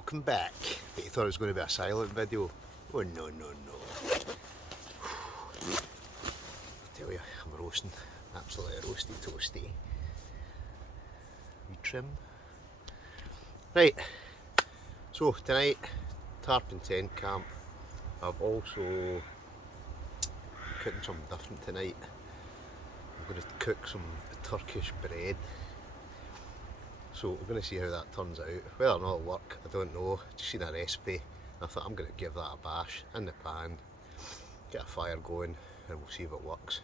welcome back. But you thought it was going to be a silent video. Oh no, no, no. I tell you, I'm roasting. Absolutely roasty toasty. We trim. Right, so tonight, tarp and tent camp. I've also cooking something different tonight. I'm going to cook some Turkish bread. So we're going to see how that turns out. Whether or not it'll work, I don't know. Just seen a recipe. I thought I'm going to give that a bash in the pan, get a fire going, and we'll see if it works.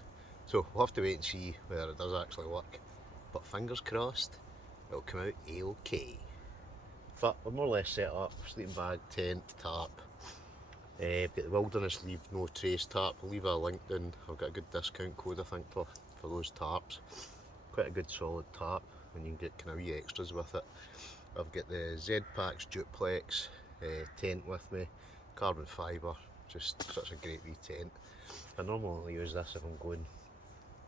So we'll have to wait and see whether it does actually work. But fingers crossed, it'll come out A-OK. But we're more or less set up. Sleeping bag, tent, tarp. Got the Wilderness Leave No Trace tarp. I'll leave a link down. I've got a good discount code I think for those tarps. Quite a good solid tarp, and you can get kind of wee extras with it. I've got the Z-Packs duplex tent with me, carbon fibre, just such a great wee tent. I normally use this if I'm going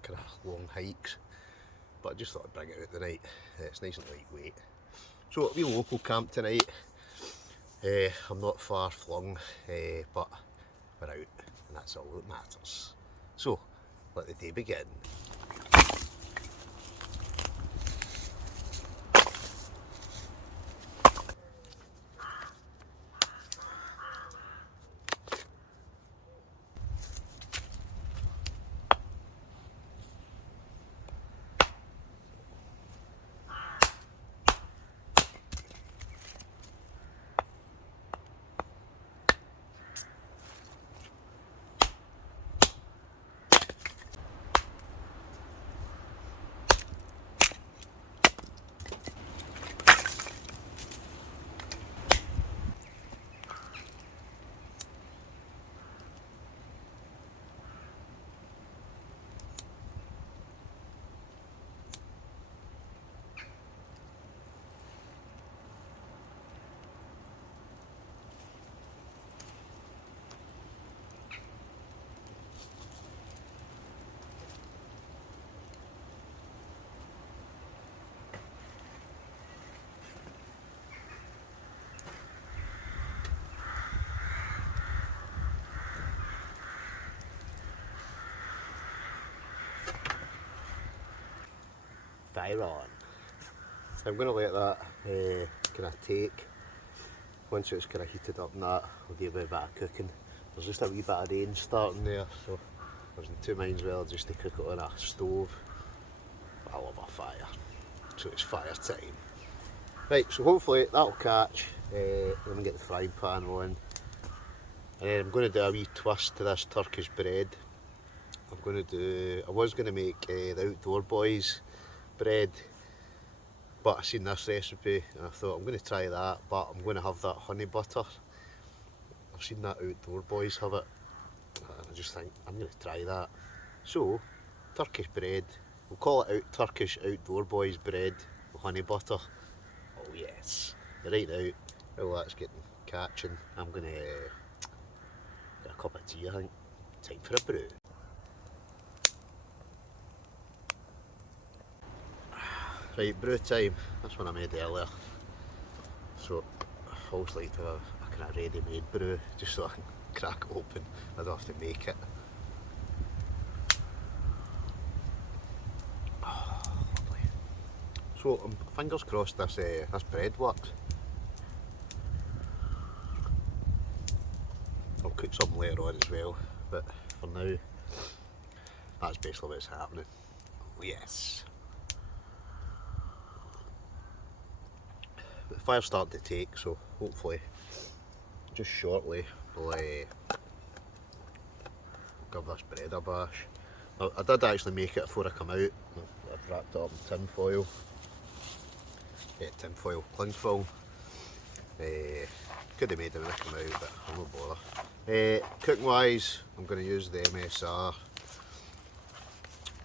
kind of long hikes, but I just thought I'd bring it out tonight. It's nice and lightweight. So it'll be a local camp tonight. I'm not far flung, but we're out, and that's all that matters. So let the day begin. Fire on. I'm going to let that kind of take. Once it's kind of heated up and that, I'll do a bit of cooking. There's just a wee bit of rain starting there, so I was in two minds whether just to cook it on a stove. But I love a fire, so it's fire time. Right, so hopefully that'll catch. Let me get the frying pan on. And then I'm going to do a wee twist to this Turkish bread. I was going to make the Outdoor Boys bread, but I seen this recipe and I thought I'm going to try that, but I'm going to have that honey butter. I've seen that Outdoor Boys have it, and I just think I'm going to try that. So, Turkish bread, we'll call it Turkish Outdoor Boys bread with honey butter. Oh yes. Right now, while that's getting catching, I'm going to get a cup of tea I think. Time for a brew. Right, brew time. That's one I made earlier. So I always like to have a kind of ready-made brew, just so I can crack it open. I don't have to make it. Oh, lovely. So fingers crossed this bread works. I'll cook something later on as well, but for now, that's basically what's happening. Oh yes. But the fire's starting to take, so hopefully just shortly we'll give this bread a bash. I did actually make it before I come out. I've wrapped it up in tin foil. Tin foil, cling film. Could have made it when I come out, but I'm not bother. Cooking wise, I'm going to use the MSR.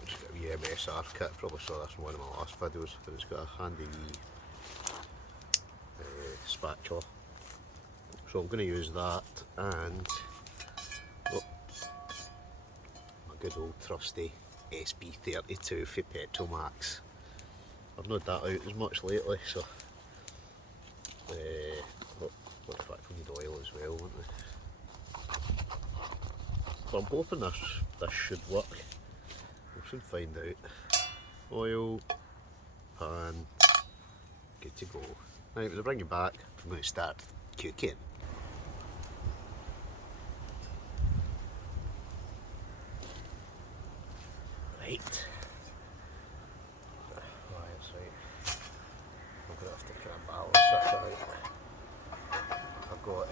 Just got a wee MSR kit, probably saw this in one of my last videos, but it's got a handy wee spatula. So I'm going to use that, and my good old trusty SB32 for Petromax. I've not that out as much lately, so well, won't they? So I'm hoping this should work. We should find out. Oil, pan, good to go. Right, when I bring you back, I'm going to start cooking. Right. That's right. I'm going to have to kind of balance this out. I've got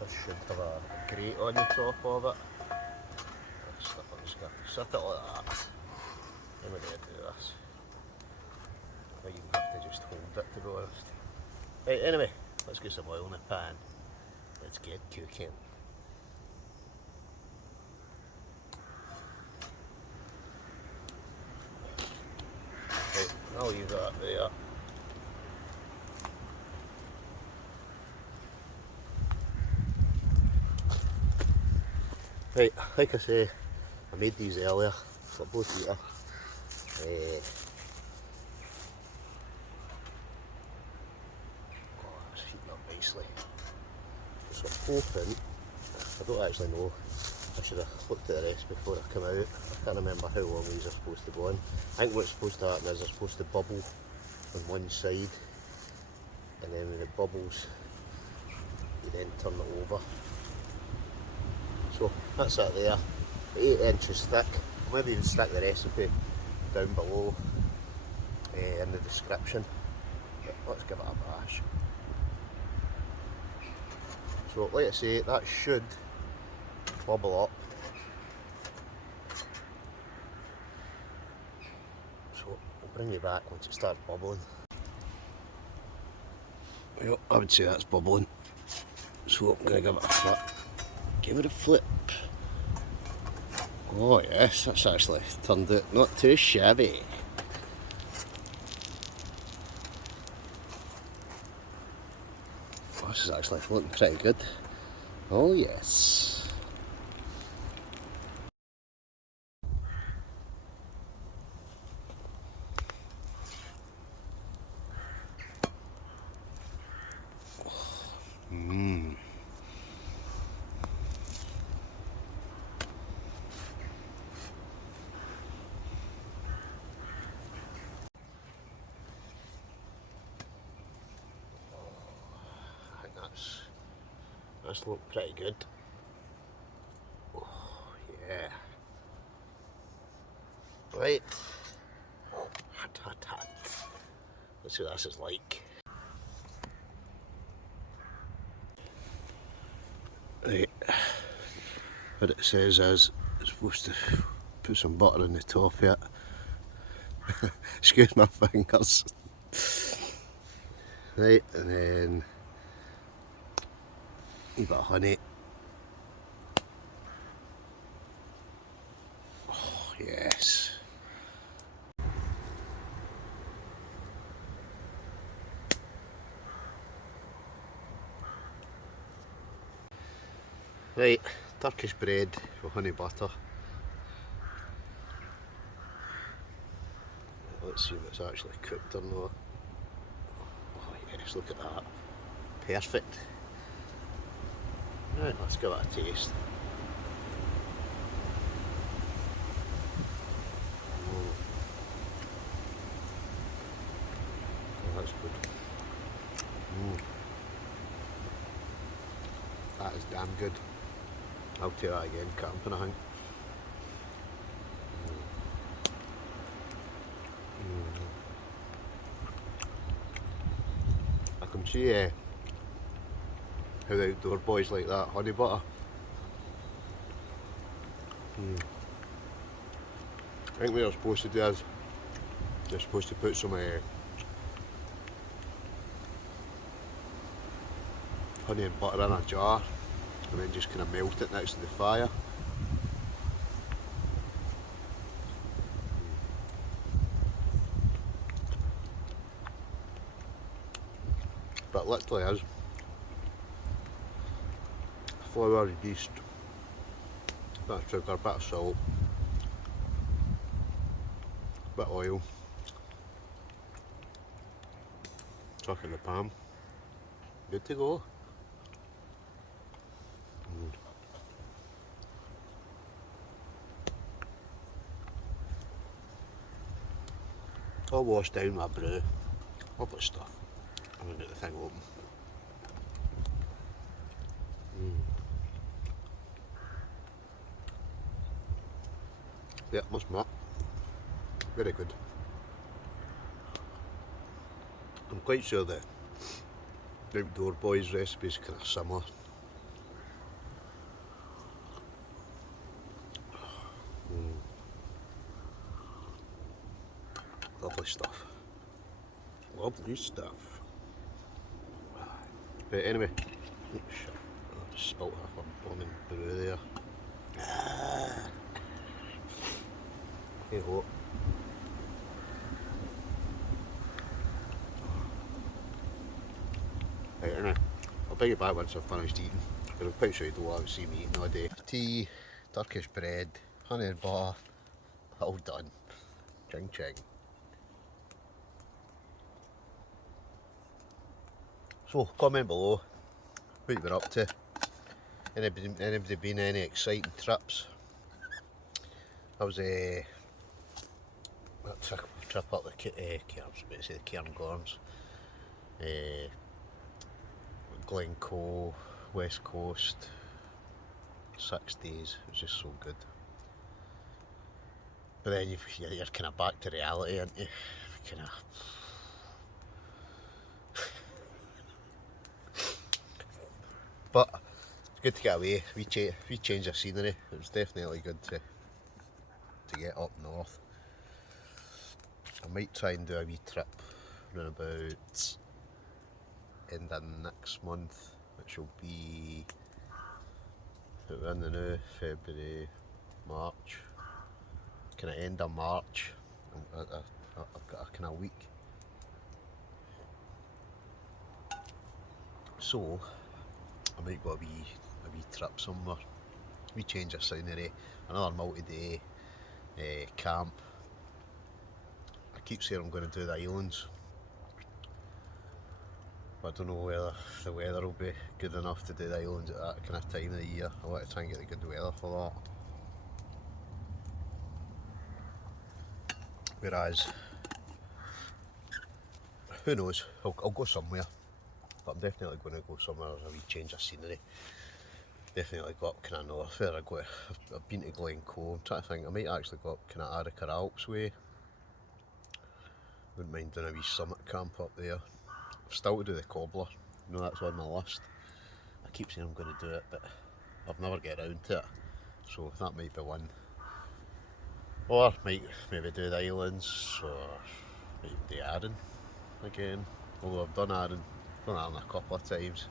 this should have a grate on the top of it. I'm just going to have to set it like that. Then we're going to do this. I might even have to just hold it, to be honest. Right, anyway, let's get some oil in the pan. Let's get cooking. Right, I'll leave that there. Right, like I say, I made these earlier, got both here. Oh, that's heating up nicely. So I'm hoping, I don't actually know, I should have looked at the rest before I come out. I can't remember how long these are supposed to go on. I think what's supposed to happen is they're supposed to bubble on one side, and then when it bubbles, you then turn it over. So that's it there, 8 inches thick. I'll maybe even stick the recipe down below in the description, but let's give it a bash. So like I say, that should bubble up. So I'll bring you back once it starts bubbling. Yep, I would say that's bubbling. So I'm going to give it a flip. Give it a flip. Oh yes, that's actually turned out not too shabby. Oh, this is actually looking pretty good. Oh yes. Mmm. That's looking pretty good. Oh, yeah. Right. Hot, hot, hot. Let's see what this is like. Right. What it says is it's supposed to put some butter on the top of it. Excuse my fingers. Right, and then a bit of honey. Oh, yes. Right, Turkish bread with honey butter. Let's see if it's actually cooked or not. Oh yes, look at that. Perfect. Right, let's give it a taste. Oh, that's good. That is damn good. I'll try that again camping, I think. I can see how the outdoor boys like that honey butter. I think what they're supposed to do is they're supposed to put some honey and butter in a jar and then just kind of melt it next to the fire. But literally is flour, yeast, bit of sugar, bit of salt, bit of oil, chuck in the pan. good to go. All washed down my brew. Lovely stuff. I'm going to get the thing open. Yeah, must be that. Very good. I'm quite sure the Outdoor Boys recipe is kind of similar. Lovely stuff. Lovely stuff. Right, anyway. Oh, shit. I just spilt half my blooming brew there. Hey ho. Right, anyway. I'll bring it back once I've finished eating. Because I'm quite sure you don't want to see me eating all day. Tea, Turkish bread, honey and butter. All done. Ching ching. So, comment below what you've been up to. Anybody been any exciting trips? I was that trip up the Cairngorms, Glencoe, West Coast, 6 days. It was just so good. But then you're kind of back to reality, aren't you? Kind of. But it's good to get away. We change of scenery. It was definitely good to get up north. I might try and do a wee trip around about end of next month, which will be, we're in the now, February, March, kind of end of March. I've got a kind of week. So I might go a wee trip somewhere, we change of scenery, another multi-day camp. I keep saying I'm going to do the islands, but I don't know whether the weather will be good enough to do the islands at that kind of time of the year. I want to try and get the good weather for that. Whereas, who knows, I'll go somewhere, but I'm definitely going to go somewhere as a wee change of scenery. Definitely go up kind of north where I've been to Glencoe. I'm trying to think, I might actually go up kind of Arika Alps way. Wouldn't mind doing a wee summit camp up there. I've still to do the cobbler, you know, that's on my list. I keep saying I'm going to do it, but I've never get around to it, so that might be one. Or might maybe do the islands, or maybe do Arran again, although I've done Arran a couple of times.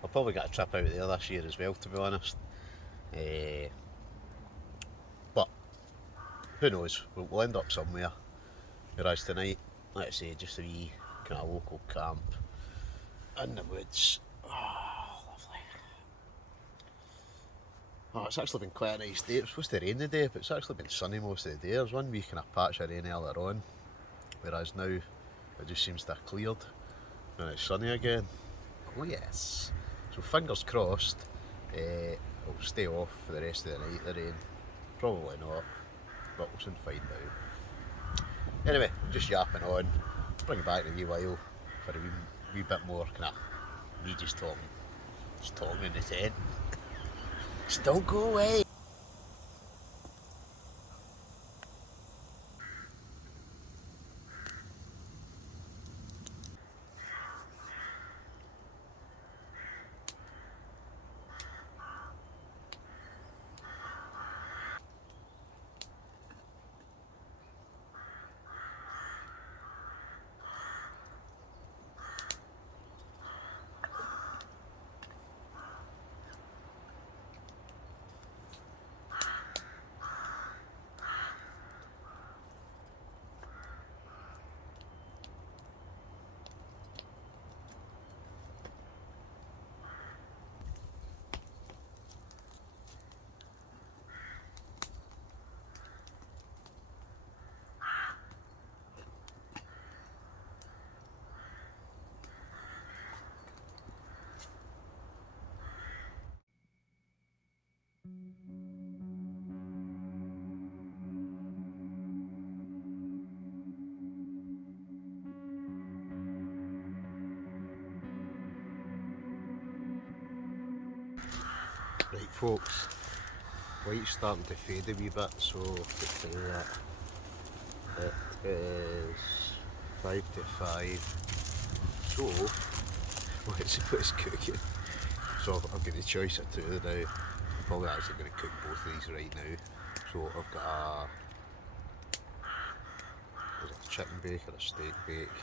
I'll probably get a trip out there this year as well, to be honest. But who knows, we'll end up somewhere. Whereas tonight, let's say, just a wee kind of local camp in the woods. Oh, lovely. Oh, it's actually been quite a nice day. It was supposed to rain today, but it's actually been sunny most of the day. There's one wee kind of patch of rain earlier on, whereas now it just seems to have cleared and it's sunny again. Oh yes. So fingers crossed, it'll stay off for the rest of the night, the rain. Probably not, but we'll soon find out. Anyway, I'm just yapping on. Bring it back in a wee while for a wee bit more kind of me just talking in the tent. Just don't go away. Right folks, light's starting to fade a wee bit, so to tell you that it is 5 to 5, so what's cooking. So I've got the choice of two now. I'm probably actually going to cook both of these right now. So I've got a chicken bake or a steak bake,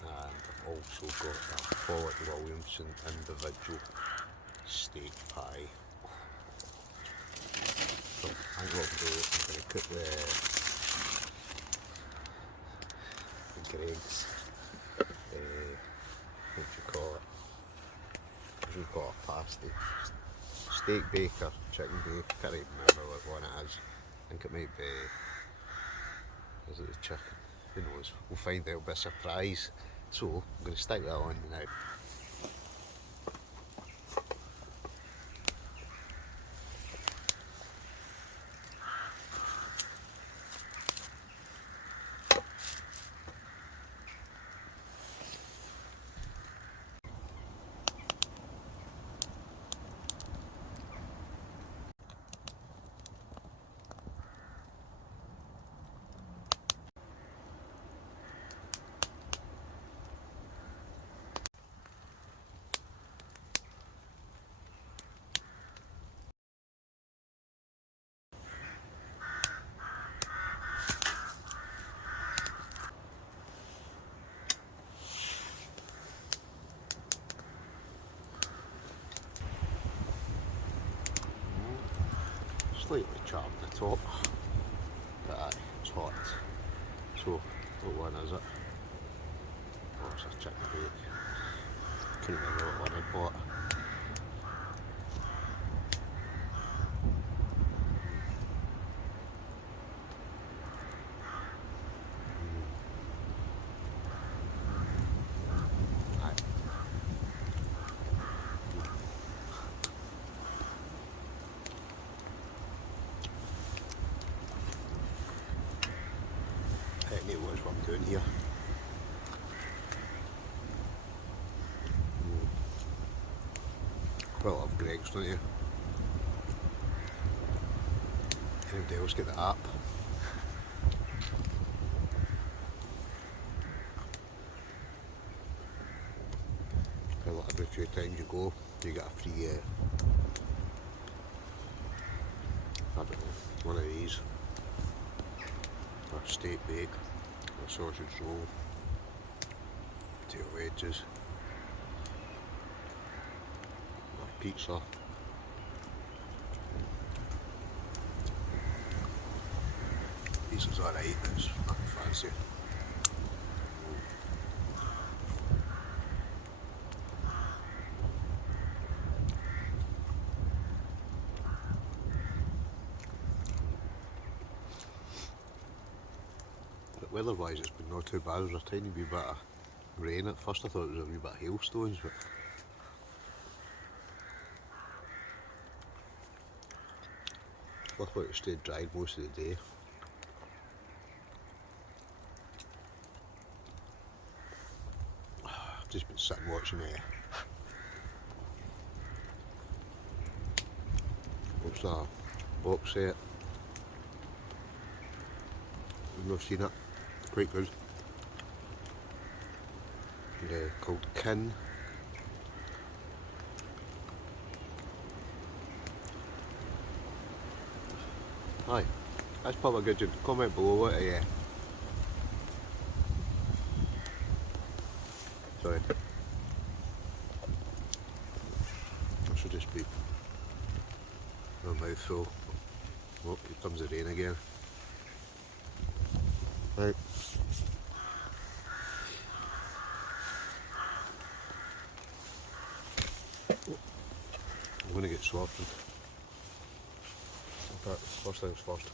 and I've also got a Pollock Williamson individual steak pie. So I think what I'm doing is I'm going to cook the Greg's, what do you call it? We've got a pasty, steak bake or chicken bake, I can't even remember what one it is. I think it might be, is it the chicken? Who knows, we'll find out, it'll be a surprise. So I'm going to stick that on now. Slightly charred the top, but aye, it's hot. So, what one is it? Oh, it's a chicken bake. Couldn't remember what one I bought. Anyway, what I'm doing here. Quite a lot of Greg's, don't you? Anybody else get the app? Quite a lot, every few times you go, you get a free, I don't know, one of these. A steak bake, a sausage roll, potato wedges, a pizza. Pizza's alright, it's nothing fancy. But weather-wise it's been not too bad. There was a tiny wee bit of rain at first. I thought it was a wee bit of hailstones, but luckily it stayed dry most of the day. I've just been sitting watching what's that, box set. I've not seen it, quite good. Called Kin. Aye, that's probably good. You comment below what sorry. I should just be my mouth full. Oh, here comes the rain again. Right. I'm going to get slaughtered. But first things first.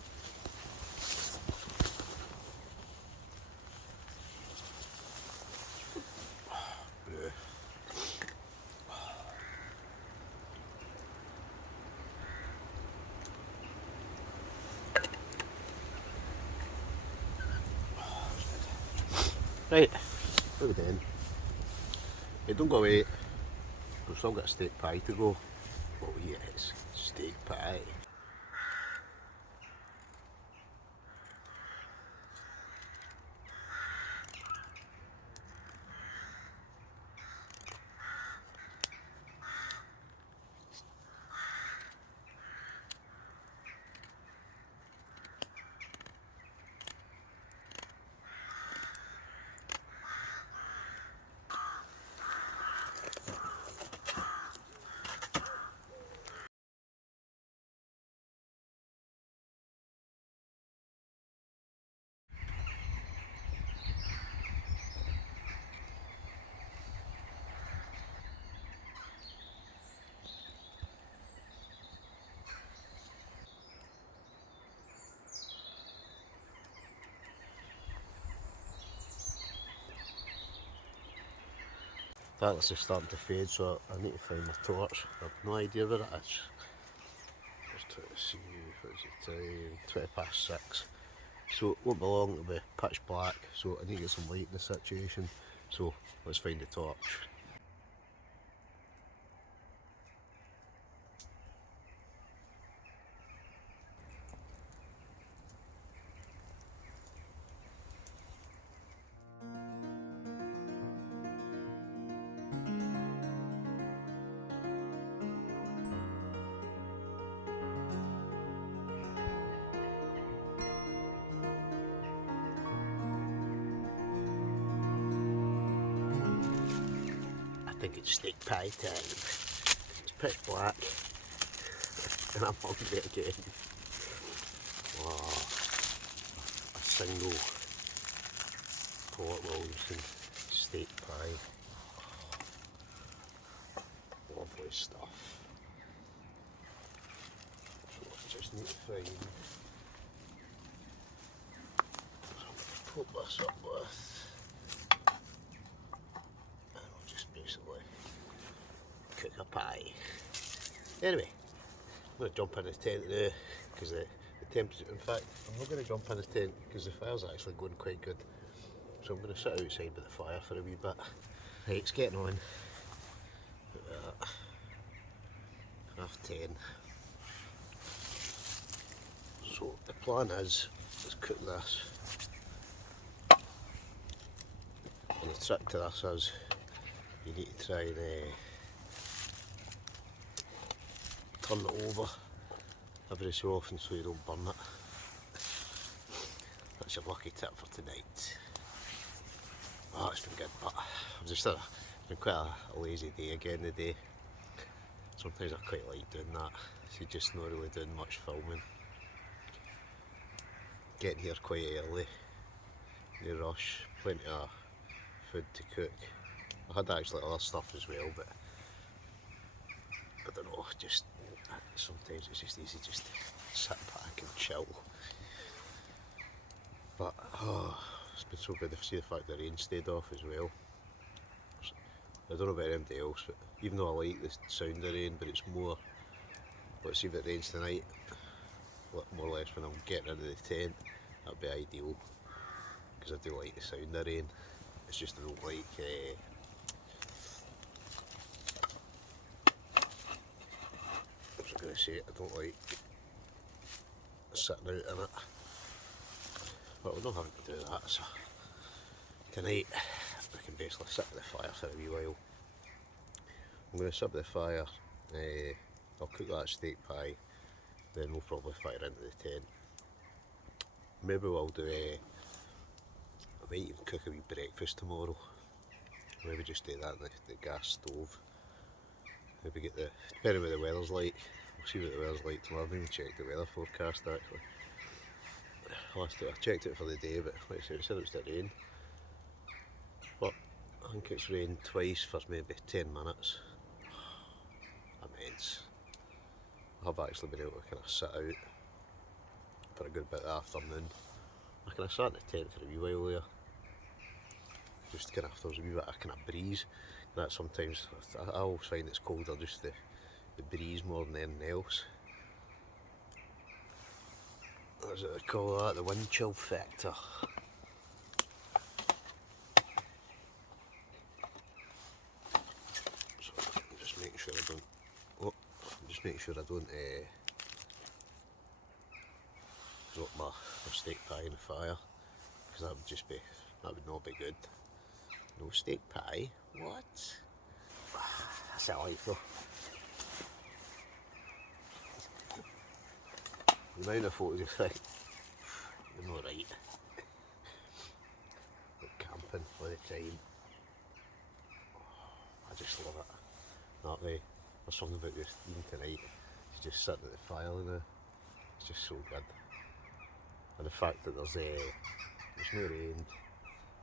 Right, what are we doing? Hey, don't go away. We've still got a steak pie to go. Oh yes, steak pie. That's just starting to fade, so I need to find my torch. I've no idea where it is. Just trying to see, what's the time? 6:20. So it won't be long, it'll be pitch black, so I need to get some light in the situation. So let's find the torch. I think it's steak pie time. It's pitch black and I'm hungry again. Oh, a single Port Williamson steak pie. Oh, lovely stuff. So I just need to find something to put this up with. And I'll just basically cook a pie. Anyway, I'm going to jump in the tent now because the temperature, in fact, I'm not going to jump in the tent because the fire's actually going quite good. So I'm going to sit outside by the fire for a wee bit. Right, it's getting on. 10:30. So the plan is, let's cook this. And the trick to this is, you need to try and turn it over every so often so you don't burn it. That's your lucky tip for tonight. Oh, it's been good, but it's been quite a lazy day again today. Sometimes I quite like doing that, so just not really doing much filming. Getting here quite early, no rush, plenty of food to cook. I had actually other stuff as well, but I don't know, just sometimes it's just easy just to sit back and chill. But oh, it's been so good to see the fact the rain stayed off as well. I don't know about anybody else, but even though I like the sound of rain, but it's more, let's see if it rains tonight, more or less when I'm getting into the tent, that'd be ideal, because I do like the sound of rain. It's just I don't like, what was I going to say, I don't like sitting out in it, but we're not having to do that, so tonight I can basically sit by the fire for a wee while. I'm going to sit by the fire, I'll cook that steak pie, then we'll probably fire into the tent. Maybe we'll do I might even cook a wee breakfast tomorrow. Maybe just do that in the gas stove. Maybe get depending what the weather's like, we'll see what the weather's like tomorrow. I haven't even checked the weather forecast actually. I checked it for the day, but like I said, it said it was to rain. But I think it's rained twice for maybe 10 minutes. Immense. I've actually been able to kind of sit out for a good bit of the afternoon. I kind of sat in the tent for a wee while there. Just kind of, there was a wee bit of kind of breeze. That sometimes, I always find it's colder just the breeze more than anything else. That's what they call that, the wind chill factor. just make sure I don't drop my steak pie in the fire, because that would not be good. No steak pie? What? That's a life though. The amount of photos you think, you're not right. Like camping all the time. I just love it. That way, there's something about this eating tonight. It's just sitting at the fire and it's just so good. And the fact that there's no rain.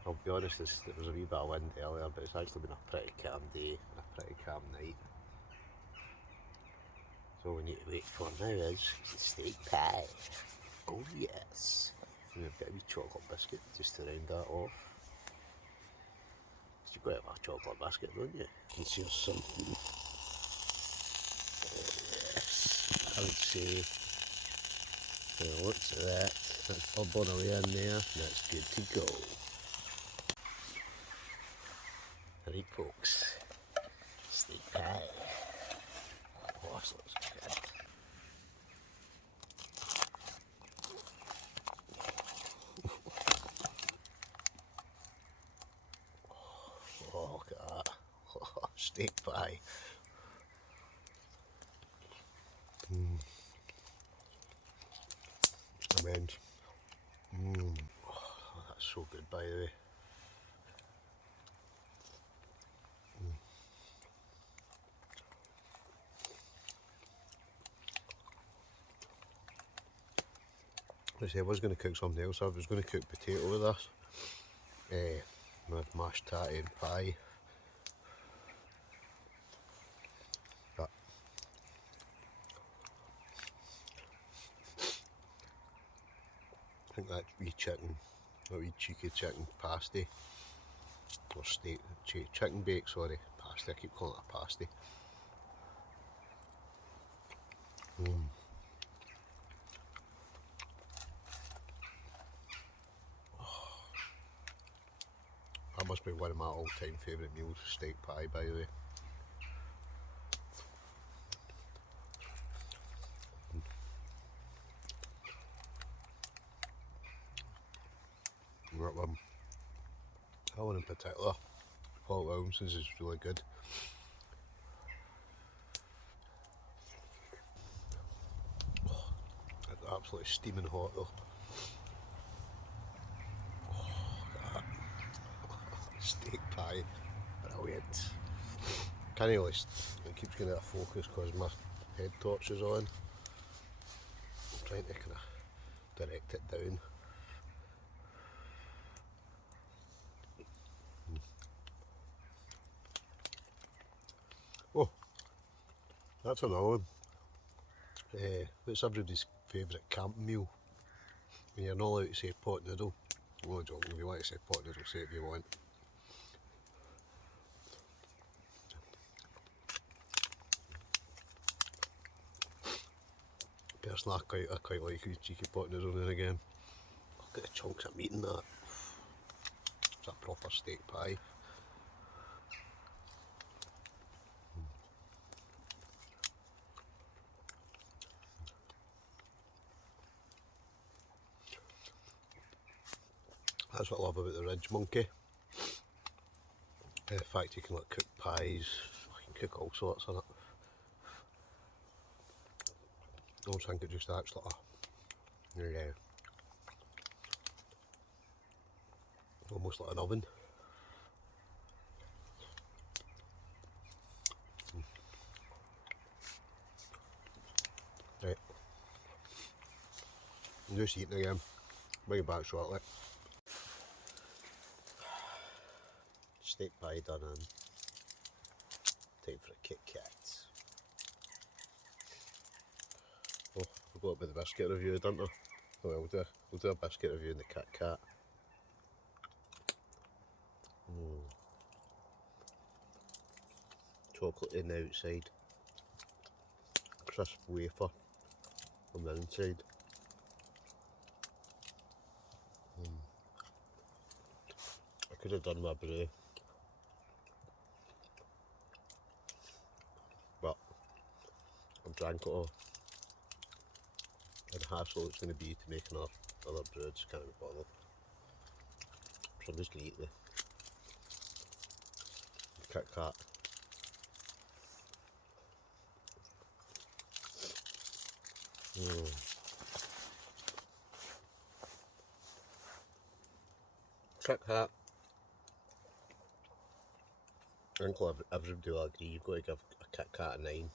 I'll be honest, there was a wee bit of wind earlier, but it's actually been a pretty calm day and a pretty calm night. So all we need to wait for now is steak pie. Oh yes. And we've got a wee chocolate biscuit just to round that off. You've got to have a chocolate biscuit, don't you? It's just something. Oh yes. I would say, well, what's that? That's Pomoly in there. That's good to go. Right folks, steak pie. Oh, this looks good. Oh, look at that. Oh, steak pie. Amen. Oh, that's so good, by the way. I was going to cook something else. I was going to cook potato with this. With mashed tatty and pie. But I think that wee cheeky chicken pasty, or steak, chicken bake, sorry, pasty, I keep calling it a pasty. That must be one of my all-time favourite meals, steak pie, by the way. That one in particular, Paul Williamson's, is really good. Oh, it's absolutely steaming hot though. Oh, that steak pie, brilliant. Can't really, it keeps getting out of focus because my head torch is on. I'm trying to kind of direct it down. Oh, that's another one. What's everybody's favourite camping meal? And you're not allowed to say pot noodle. I'm not joking, if you want to say pot noodle, say it if you want. Personally, I quite like a cheeky pot noodle now and again. Look at the chunks of meat in that. It's a proper steak pie. That's what I love about the Ridge Monkey. The fact you can like cook pies, you can cook all sorts in it. I don't think it just acts like almost like an oven. Right, I'm just eating again. Bring it back shortly. Steak pie done in. Time for a Kit Kat. Oh, I forgot about the biscuit review, didn't I? Oh well, we'll do a biscuit review in the Kit Kat. Chocolate in the outside, crisp wafer on the inside. I could have done my brie, but I'm drank it all. And the hassle it's going to be to make another brews, can't be bothered. So I'm just going to eat the Kit Kat. Kit Kat. I think everybody will agree you've got to give a Kit Kat a 9.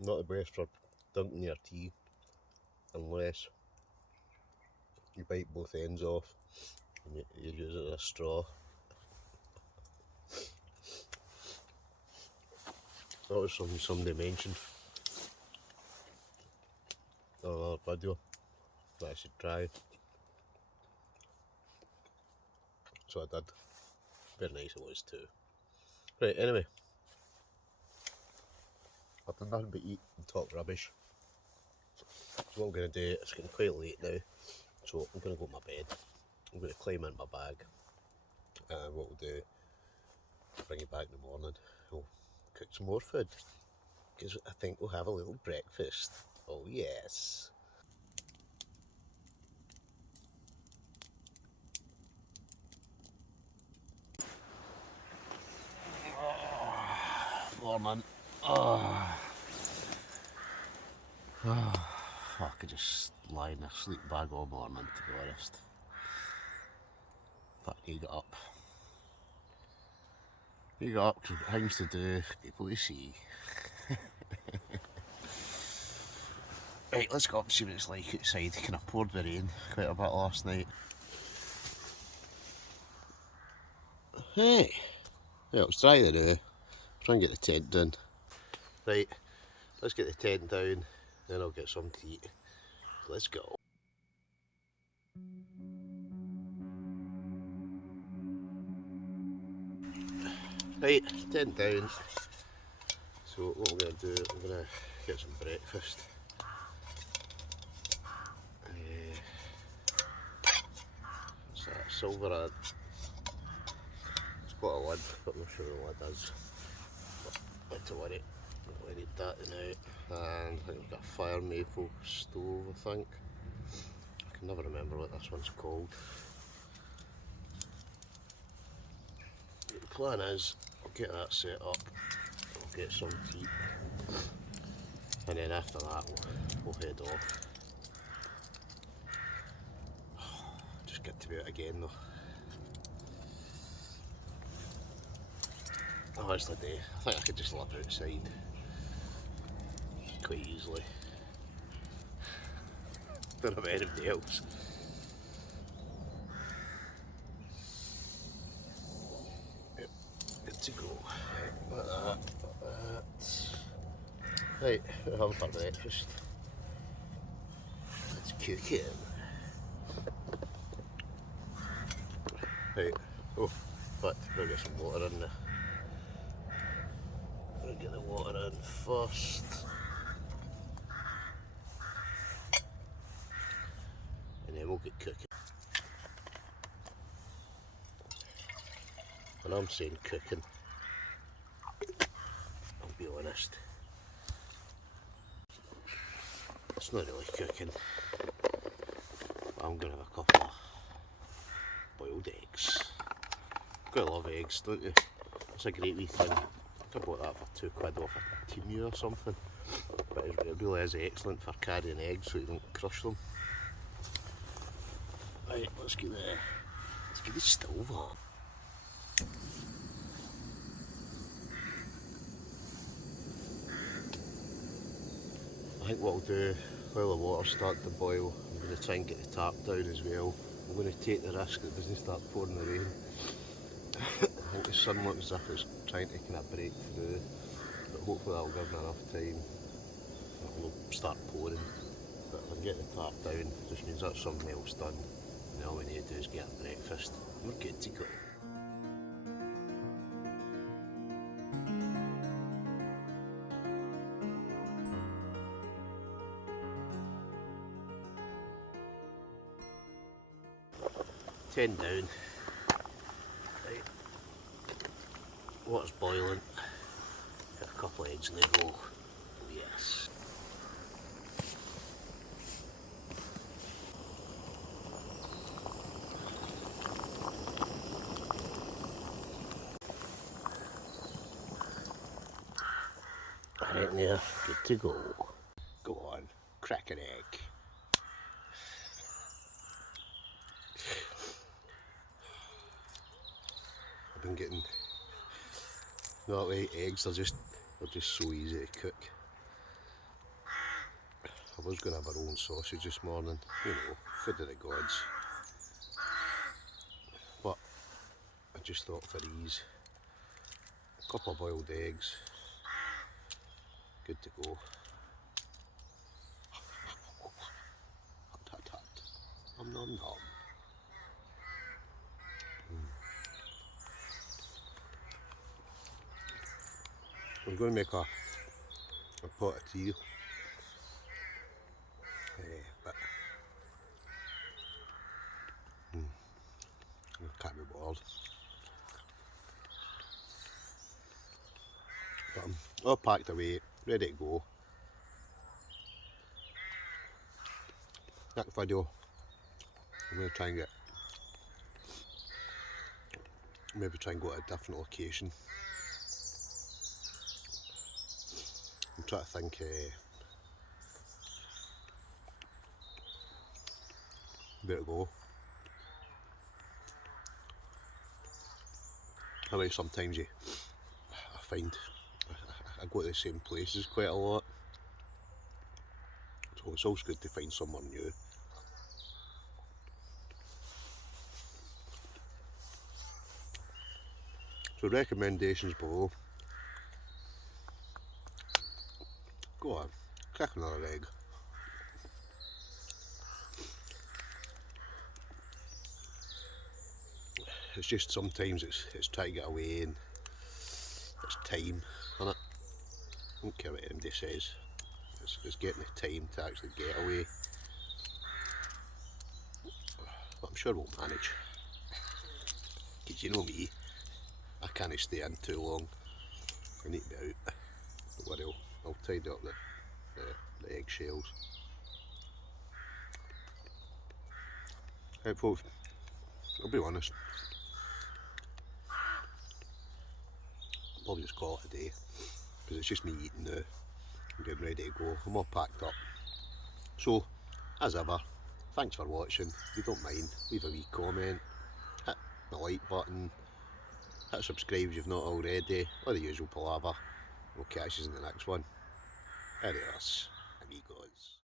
Not the best for dunking your tea unless you bite both ends off and you use it as a straw. That was something somebody mentioned on another video that I should try. So I did. Very nice it was too. Right, anyway. I've done nothing but eat and talk rubbish. So what I'm going to do, it's getting quite late now, so I'm going to go to my bed. I'm going to climb into my bag, and what we'll do, bring it back in the morning, we'll cook some more food, because I think we'll have a little breakfast. Oh yes. Morning. I could just lie in a sleep bag all morning, to be honest. But I need to get up. You got up, 'cause we've got things to do, people to see. Right, let's go up and see what it's like outside. Kind of poured the rain quite a bit last night. Hey, well, it's dry there now. Try and get the tent down. Right, let's get the tent down, then I'll get something to eat. Let's go. Right, tent down. So what I'm going to do, I'm going to get some breakfast. What's that? Silverrant. It's got a lid, but I'm not sure the lid is. But not to worry, I need that now. And I think we've got a fire maple stove, I think. I can never remember what this one's called. The plan is, I'll get that set up, I'll get some to eat, and then after that we'll head off. Just get to be out again though. Oh, it's the day. I think I could just live outside quite easily. Don't have anybody else. Yep, good to go. Like that, like that. Right, we're having for breakfast. Let's cook it. Right, oh, but we'll get some water in there. We'll get the water in first. And then we'll get cooking. When I'm saying cooking, I'll be honest, it's not really cooking. But I'm going to have a couple of boiled eggs. You've got to love eggs, don't you? It's a great wee thing. I bought that for £2 off a Temu or something. But it really is excellent for carrying eggs so you don't crush them. Right, let's get the stove on. I think what I'll do, while the water's starting to boil, I'm going to try and get the tarp down as well. I'm going to take the risk that it doesn't start pouring the rain. I think the sun looks as if it's trying to kind of break through, but hopefully that'll give me enough time. It will start pouring, but if I can get the tarp down, it just means that's something else done. And all we need to do is get our breakfast. We're good to go. Tent down. Right. Water's boiling. Got a couple of eggs in the bowl. Yes. Right there, good to go. Go on, crack an egg. I've been getting that way. Eggs they're just so easy to cook. I was going to have our own sausage this morning, you know, food of the gods. But I just thought for ease, a couple of boiled eggs, good to go. Hut hut hut. Nom nom nom. I'm going to make a pot of tea, but I can't be bothered. But I'm all packed away, ready to go. Next video, I'm going to try and maybe try and go to a different location. I'm trying to think where to go. I mean, sometimes I find I go to the same places quite a lot, so it's always good to find somewhere new. So recommendations below. Go on, crack another egg. It's just sometimes it's trying to get away and it's time, isn't it? I don't care what anybody says. It's getting the time to actually get away. But I'm sure we'll manage. Because you know me, I can't stay in too long. I need to be out. Don't worry, I'll tidy up the eggshells. Right folks, I'll be honest. I'll probably just call it a day. Because it's just me eating now. I'm getting ready to go. I'm all packed up. So, as ever, thanks for watching. If you don't mind, leave a wee comment, hit the like button, hit subscribe if you've not already, or the usual palaver. We'll catch you in the next one. Adios, amigos.